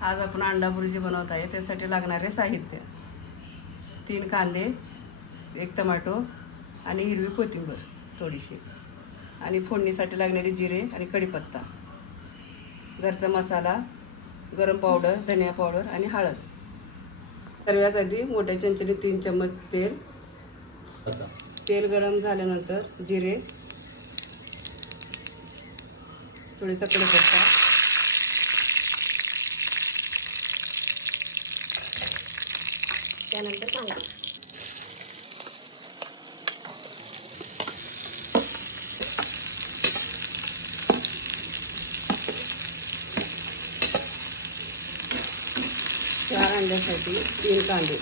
आज आपण अंडा भुर्जी बनवत आहे. त्यासाठी लागणारे साहित्य 3 कांदे, 1 टोमॅटो आणि हिरवी कोथिंबीर थोडीशी आणि फोडणीसाठी लागणारे जिरे आणि कढीपत्ता, घरचा मसाला, गरम पावडर, धनिया पावडर आणि हळद. सर्वात आधी मोठ्या चमच्याने 3 चम्मच तेल गरम झाल्यानंतर जिरे, थोडीसा कढीपत्ता, त्यानंतर कांदा, चार अंड्यासाठी 3 कांदे,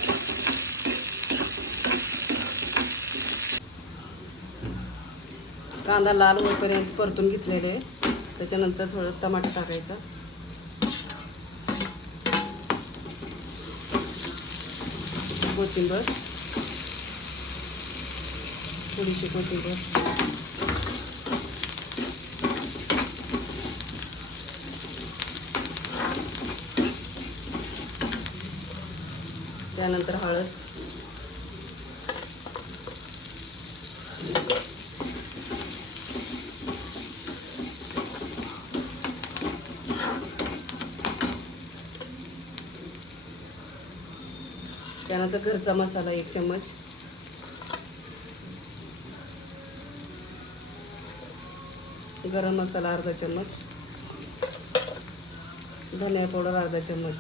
कांदा लाल होईपर्यंत परतून घेतलेले. त्याच्यानंतर थोडं टमाटर टाकायचं, कोथिंबीर, थोडीशी कोथिंबीर, त्यानंतर हळद, त्यानंतर घरचा मसाला 1 चम्मच, गरम मसाला अर्धा चम्मच, धनिया पावडर अर्धा चम्मच.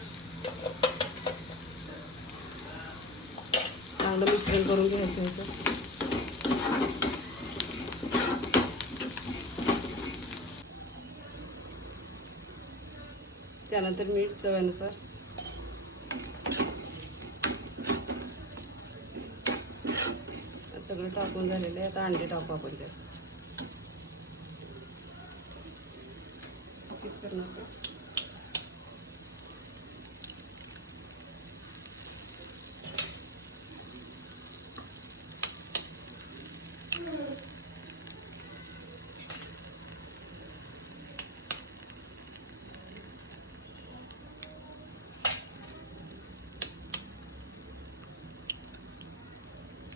चांगलं मिश्रण करून घ्यायचं होतं. त्यानंतर मीठ चवीनुसार, सगळं टाकून झालेलं आहे. आता अंडे टाकू आपण त्यात. करणार का?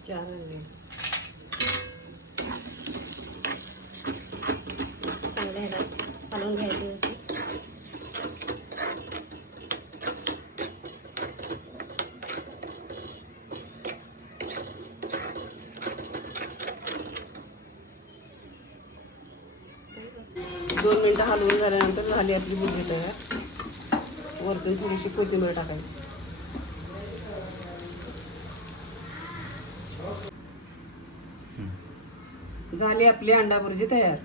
चार अंडे चांगलं ह्याला हलवून घ्यायचं. 2 मिनटं हलवून झाल्यानंतर झाली आपली भुर्जी तयार. वरतून थोडीशी कोथिंबीर टाकायची. झाली आपली अंडा भुर्जी तयार.